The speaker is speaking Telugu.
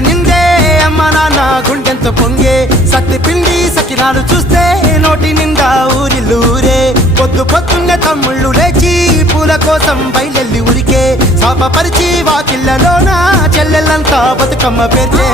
నిందే అమ్మ నాన్న గుండెంత పొంగే సత్తి పిండి సకినాలు చూస్తే నోటి నిండా ఊరిల్లూరే పొద్దున్నే తమ్ముళ్ళు లేచి పూల కోసం బయలెల్లి ఉరికే శాపపరిచి వాకిళ్ళలోన చెల్లెళ్ళంతా బతుకమ్మ పేర్చే